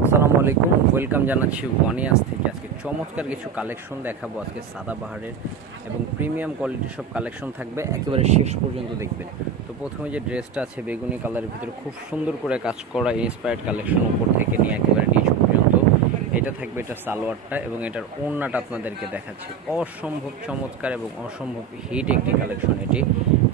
আসসালামু আলাইকুম, ওয়েলকাম জানাচ্ছি ওয়ানিয়াস থেকে। আজকে চমৎকার কিছু কালেকশন দেখাবো, আজকে সাদা বাহারের এবং প্রিমিয়াম কোয়ালিটির সব কালেকশন থাকবে, একেবারে শেষ পর্যন্ত দেখবেন। তো প্রথমে যে ড্রেসটা আছে বেগুনি কালারের ভিতরে, খুব সুন্দর করে কাজ করা ইন্সপায়ার্ড কালেকশন উপর থেকে নিয়ে একেবারে নিচ পর্যন্ত। এটা থাকবে এটা সালোয়ারটা এবং এটার ওড়নাটা আপনাদেরকে দেখাচ্ছি। অসম্ভব চমৎকার এবং অসম্ভব হিট একটি কালেকশন এটি।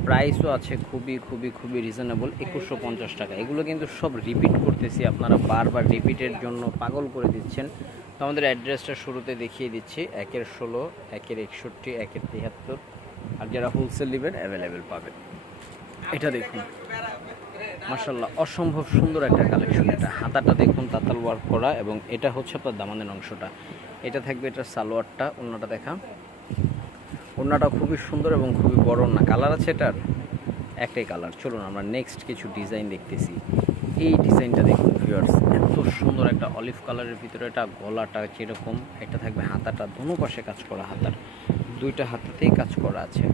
প্রাইসও আছে খুবই খুবই খুবই রিজনেবল একুশশো পঞ্চাশ টাকা। এগুলো কিন্তু সব রিপিট করতেছি, আপনারা বারবার রিপিটের জন্য পাগল করে দিচ্ছেন। তো আমাদের অ্যাড্রেসটা শুরুতে দেখিয়ে দিচ্ছি, একের ষোলো, একের একষট্টি, একের তিয়াত্তর আর যারা হোলসেল নেবেন অ্যাভেলেবেল পাবেন। এটা দেখুন। মার্শাল্লাহ অসম্ভব সুন্দর একটা কালেকশন এটা। হাতাটা দেখুন, তাতাল ওয়ার্ক করা এবং এটা হচ্ছে আপনার দামানের অংশটা। এটা থাকবে এটা সালোয়ারটা অন্যটা দেখা। ওড়নাটা খুবই সুন্দর এবং খুবই বড় না কালার আছে এটার? একটাই কালার চলুন, আমরা নেক্সট কিছু ডিজাইন দেখতেছি। এই ডিজাইনটা দেখুন ভিউয়ার্স এত সুন্দর একটা অলিভ কালারের ভিতরে এটা, গলাটা কীরকম। এটা থাকবে হাতাটা, দোনো পাশে কাজ করা হাতার। দুইটা হাতাতেই কাজ করা আছে।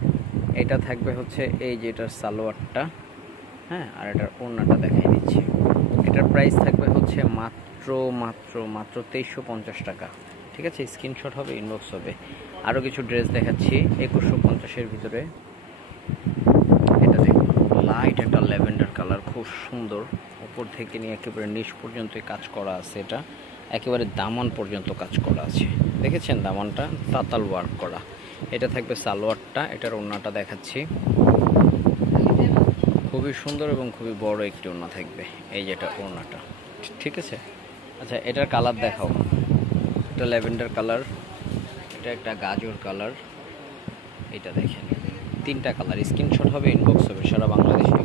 এটা থাকবে হচ্ছে এই যে এটার সালোয়ারটা। হ্যাঁ আর এটার ওড়নাটা দেখাই দিচ্ছি। এটার প্রাইস থাকবে হচ্ছে মাত্র মাত্র মাত্র তেইশশো পঞ্চাশ টাকা। ঠিক আছে স্ক্রিনশট হবে ইনবক্স হবে। আরও কিছু ড্রেস দেখাচ্ছি, একুশশো পঞ্চাশের ভিতরে। এটা দেখুন লাইট একটা ল্যাভেন্ডার কালার খুব সুন্দর। উপর থেকে নিয়ে একেবারে নিচ পর্যন্ত কাজ করা আছে এটা। একেবারে দামান পর্যন্ত কাজ করা আছে। দেখেছেন দামানটা? তাতাল ওয়ার্ক করা। এটা থাকবে সালোয়ারটা, এটার ওড়নাটা দেখাচ্ছি। খুবই সুন্দর এবং খুবই বড় একটি ওড়না থাকবে। এই যেটা ওড়নাটা। ঠিক আছে? আচ্ছা এটার কালার দেখাও। এটা ল্যাভেন্ডার কালার, এটা একটা গাজর কালার। এটা দেখেন। তিনটা কালার। স্ক্রিনশট হবে ইনবক্স হবে, সারা বাংলাদেশে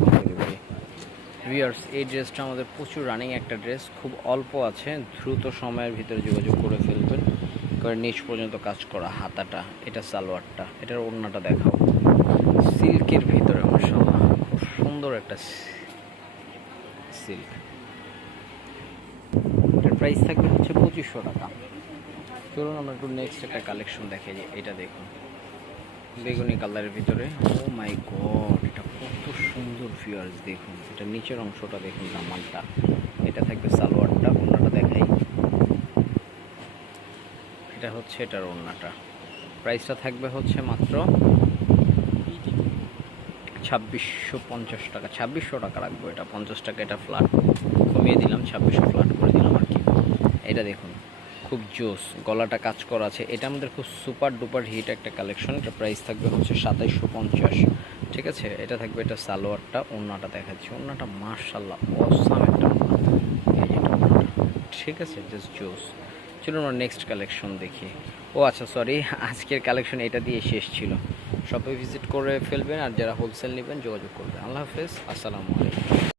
ভিউয়ার্স এই ড্রেসটা আমাদের প্রচুর রানিং একটা ড্রেস। খুব অল্প আছে, দ্রুত সময়ের ভিতরে যোগাযোগ করে ফেলবেন। করে নিচ পর্যন্ত কাজ করা হাতাটা, এটা সালোয়ারটা, এটার ওড়নাটা দেখাও। সিল্কের ভিতরে মাসাল্লাহ খুব সুন্দর একটা সিল্ক এটার প্রাইস থাকবে হচ্ছে পঁচিশশো টাকা। চলুন আমরা একটু নেক্সট একটা কালেকশন দেখে যে এটা দেখুন। বেগুনি কালারের ভিতরে। ও মাই গড এটা কত সুন্দর ভিউয়ার্স দেখুন। এটা নিচের অংশটা দেখুন দামানটা এটা থাকবে সালোয়ারটা, ওড়নাটা দেখাই। এটা হচ্ছে এটার ওড়নাটা। প্রাইসটা থাকবে হচ্ছে মাত্র ছাব্বিশশো পঞ্চাশ টাকা, ছাব্বিশশো টাকা রাখব এটা, পঞ্চাশ টাকা এটা ফ্ল্যাট কমিয়ে দিলাম, ছাব্বিশশো ফ্ল্যাট করে দিলাম আর কি। এটা দেখুন, খুব জোস, গলাটা কাজ করা আছে। এটা আমাদের খুব সুপার ডুপার হিট একটা কালেকশন এটা প্রাইস থাকবে হচ্ছে সাতাইশশো পঞ্চাশ। ঠিক আছে? এটা থাকবে এটা সালোয়ারটা, ওড়নাটা দেখাচ্ছি। ওড়নাটা মার্শাল্লাহ অসাম একটা ঠিক আছে? জাস্ট জোস। চলুন আমরা নেক্সট কালেকশন দেখি। ও আচ্ছা সরি আজকের কালেকশন এটা দিয়ে শেষ ছিল। সবাই ভিজিট করে ফেলবেন আর যারা হোলসেল নেবেন যোগাযোগ করবেন। আল্লাহ হাফেজ, আসসালামু আলাইকুম।